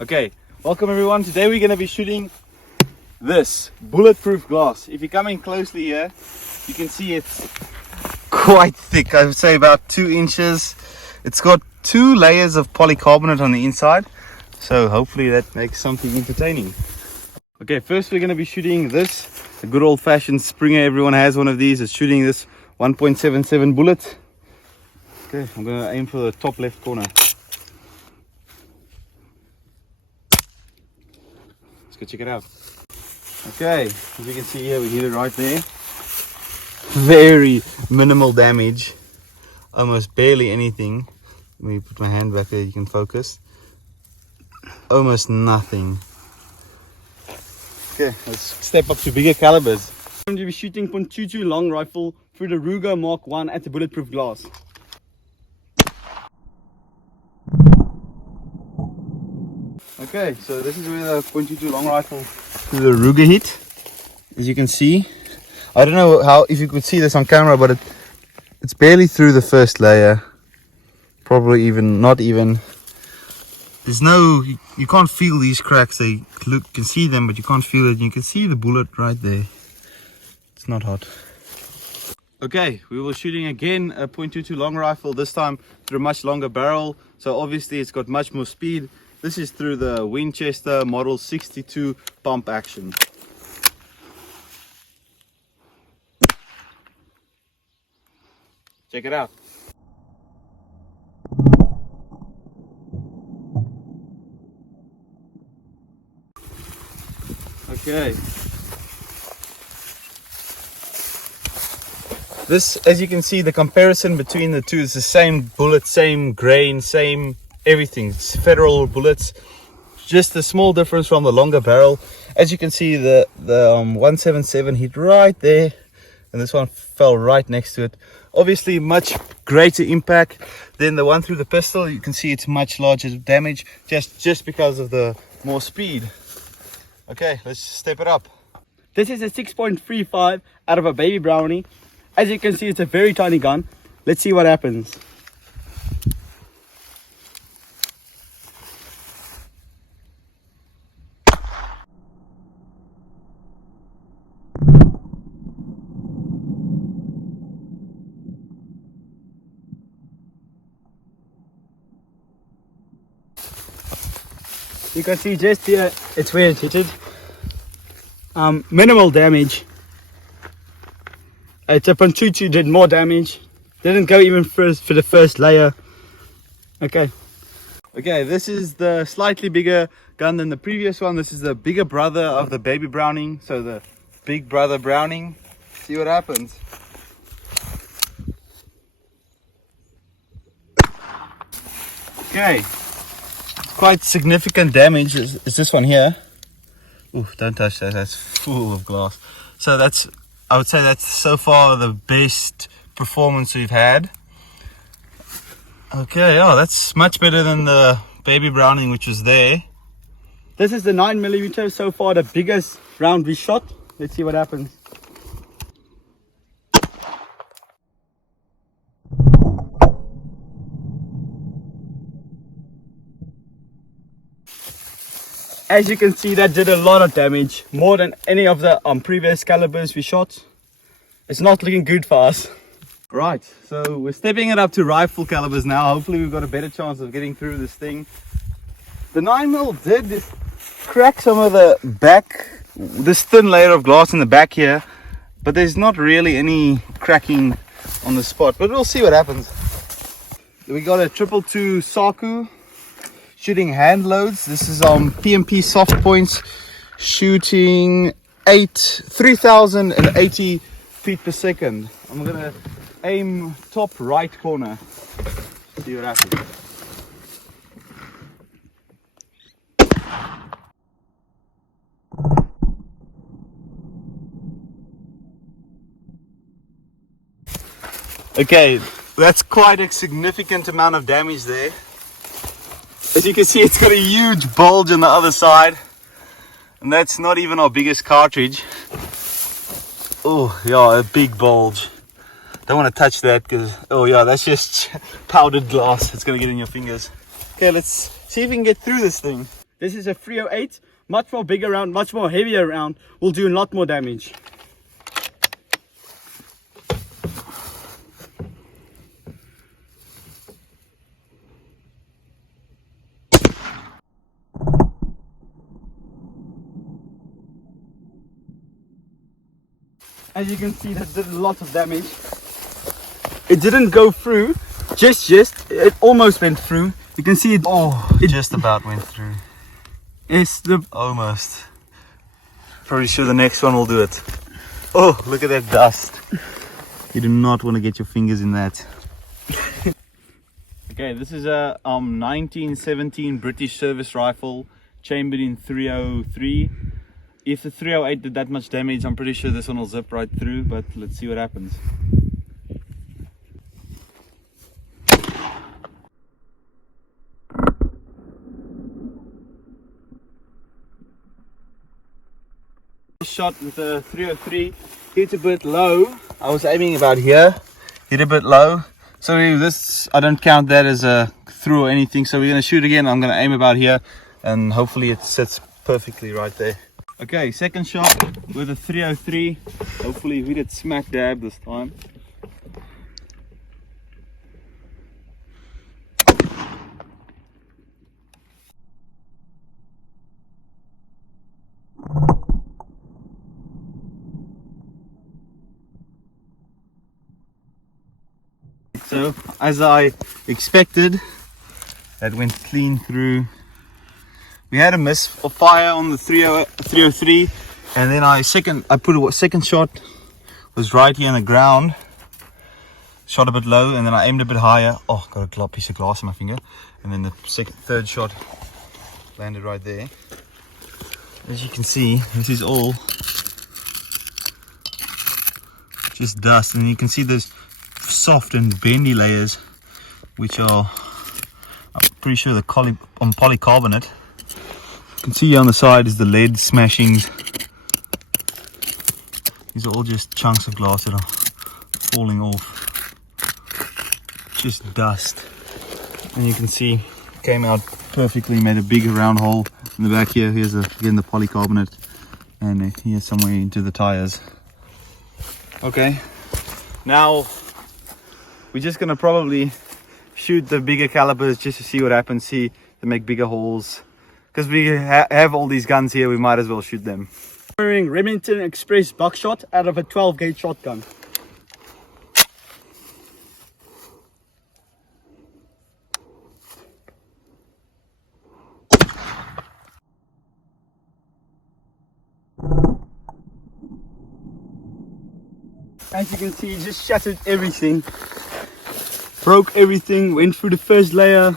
Okay, welcome everyone. Today we're going to be shooting this bulletproof glass. If you come in closely here, you can see it's quite thick. I would say about 2 inches. It's got 2 layers of polycarbonate on the inside, so hopefully that makes something entertaining. Okay, first we're going to be shooting this, a good old-fashioned Springer. Everyone has one of these. It's shooting this 1.77 bullet. Okay, I'm going to aim for the top left corner. Let's go check it out. Okay, as you can see here, we hit it right there. Very minimal damage, almost barely anything. Let me put my hand back there, you can focus. Almost nothing. Okay, let's step up to bigger calibers. I'm going to be shooting .22 long rifle through the Ruger Mark 1 at the bulletproof glass. Okay, so this is where the .22 long rifle through the Ruger hit. As you can see, I don't know if you could see this on camera, but it's barely through the first layer. Probably even not even. There's no, you can't feel these cracks. You can see them, but you can't feel it. You can see the bullet right there. It's not hot. Okay, we were shooting again a .22 long rifle, this time through a much longer barrel. So obviously it's got much more speed. This is through the Winchester Model 62 pump action. Check it out. Okay. This, as you can see, the comparison between the two is the same bullet, same grain, same everything. It's Federal bullets, just a small difference from the longer barrel. As you can see, the 177 hit right there, and this one fell right next to it. Obviously much greater impact than the one through the pistol. You can see it's much larger damage just because of the more speed. Okay, let's step it up. This is a 6.35 out of a baby brownie. As you can see, it's a very tiny gun. Let's see what happens. You can see just here, it's where it's hit it. Minimal damage. It's a .22, did more damage. Didn't go even for the first layer. Okay, this is the slightly bigger gun than the previous one. This is the bigger brother of the baby Browning. So the big brother Browning. See what happens. Okay. Quite significant damage is this one here. Ooh, don't touch that, that's full of glass. So I would say that's so far the best performance we've had. Okay, oh, that's much better than the baby Browning which was there. This is the 9mm, so far the biggest round we shot. Let's see what happens. As you can see, that did a lot of damage, more than any of the previous calibers we shot. It's not looking good for us. Right, so we're stepping it up to rifle calibers now. Hopefully we've got a better chance of getting through this thing. The 9mm did crack some of the back, this thin layer of glass in the back here, but there's not really any cracking on the spot, but we'll see what happens. We got a 222 Saku. Shooting hand loads. This is PMP soft points, shooting 3,080 feet per second. I'm gonna aim top right corner. See what happens. Okay, that's quite a significant amount of damage there. As you can see, it's got a huge bulge on the other side, and that's not even our biggest cartridge. Oh yeah, a big bulge. Don't want to touch that because, oh yeah, that's just powdered glass. It's going to get in your fingers. Okay, let's see if we can get through this thing. This is a 308, much more bigger round, much more heavier round, will do a lot more damage. As you can see, that did a lot of damage. It didn't go through, just it almost went through. You can see it. Oh, it just about went through. It's the almost. Pretty sure the next one will do it. Oh, look at that dust. You do not want to get your fingers in that. Okay, this is a 1917 British service rifle, chambered in 303. If the 308 did that much damage, I'm pretty sure this one will zip right through, but let's see what happens. Shot with the 303, hit a bit low. I was aiming about here, hit a bit low. So this, I don't count that as a through or anything. So we're going to shoot again. I'm going to aim about here and hopefully it sits perfectly right there. Okay, second shot with a 303. Hopefully we did smack dab this time. So, as I expected, that went clean through. We had a miss of fire on the 303, and then I put a second shot, was right here in the ground, shot a bit low, and then I aimed a bit higher. Oh, got a piece of glass in my finger, and then the third shot landed right there. As you can see, this is all just dust, and you can see there's soft and bendy layers, which are, I'm pretty sure, the polycarbonate. You can see on the side is the lead smashings. These are all just chunks of glass that are falling off. Just dust. And you can see it came out perfectly, made a big round hole in the back here. Here's again the polycarbonate, and here's somewhere into the tires. Okay, now we're just gonna probably shoot the bigger calibers just to see what happens, see to make bigger holes. Because we have all these guns here, we might as well shoot them. Firing Remington Express buckshot out of a 12 gauge shotgun. As you can see, it just shattered everything. Broke everything, went through the first layer,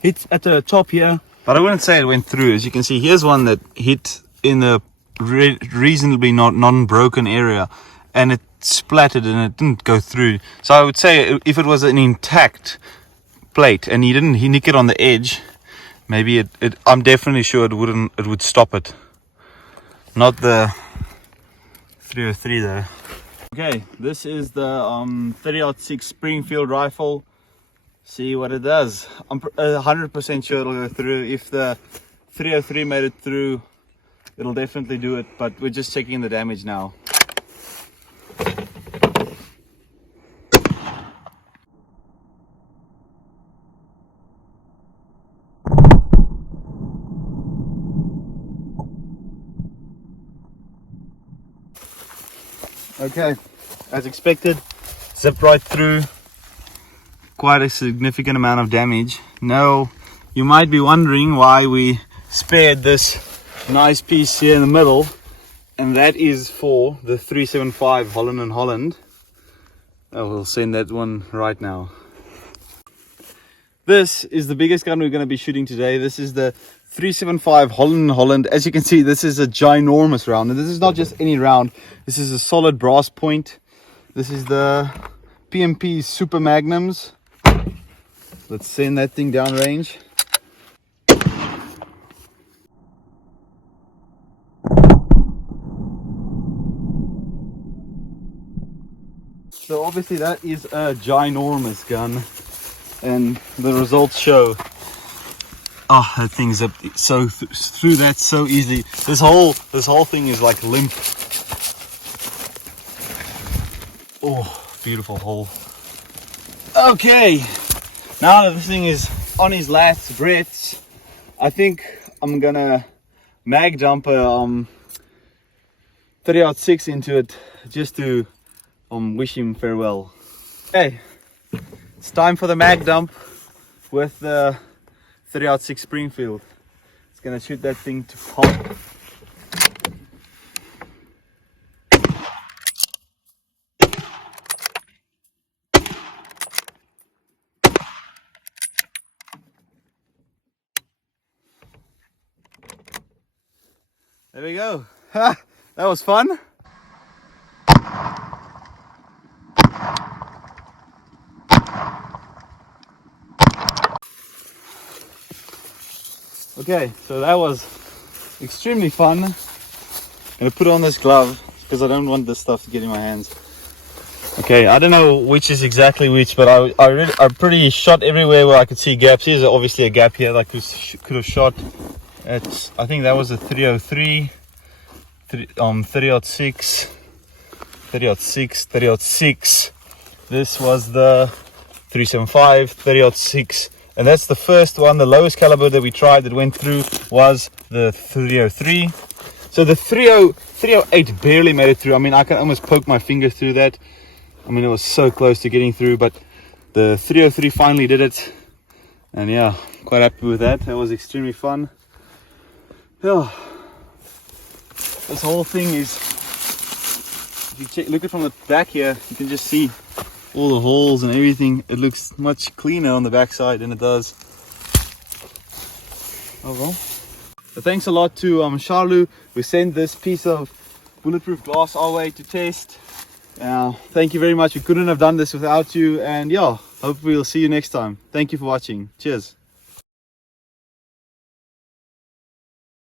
hit at the top here. But I wouldn't say it went through. As you can see, here's one that hit in a reasonably non-broken area, and it splattered and it didn't go through. So I would say if it was an intact plate and he nicked it on the edge, maybe I'm definitely sure it would stop it. Not the 303 though. Okay, this is the 30-06 Springfield rifle. See what it does. I'm 100% sure it'll go through. If the 303 made it through, it'll definitely do it, but we're just checking the damage now. Okay, as expected, zipped right through. Quite a significant amount of damage. Now you might be wondering why we spared this nice piece here in the middle, and that is for the 375 Holland & Holland. I will send that one right now. This is the biggest gun we're going to be shooting today. This is the 375 Holland & Holland. As you can see, this is a ginormous round, and this is not just any round. This is a solid brass point. This is the PMP Super Magnums. Let's send that thing down range. So obviously that is a ginormous gun, and the results show. Oh, that thing's up so through that so easily. This whole thing is like limp. Oh, beautiful hole. Okay, now that this thing is on his last breaths, I think I'm gonna mag dump a 30-06 into it just to wish him farewell. Okay, it's time for the mag dump with the 30-06 Springfield. It's gonna shoot that thing to pop. There we go. Ha! That was fun. Okay, so that was extremely fun. I'm gonna put on this glove because I don't want this stuff to get in my hands. Okay, I don't know which is exactly which, but I pretty shot everywhere where I could see gaps. Here's obviously a gap here that I could have shot. I think that was a 303, 30-06, 30-06, 30-06. This was the 375, 30-06. And that's the first one, the lowest caliber that we tried that went through was the 303. So the 308 barely made it through. I mean, I can almost poke my finger through that. I mean, it was so close to getting through, but the 303 finally did it. And yeah, quite happy with that. That was extremely fun. Yeah. This whole thing is, if you look at it from the back here, you can just see all the holes and everything. It looks much cleaner on the back side than it does. Oh well. So thanks a lot to Charlo. We sent this piece of bulletproof glass our way to test. Thank you very much. We couldn't have done this without you, and yeah, hope we'll see you next time. Thank you for watching. Cheers.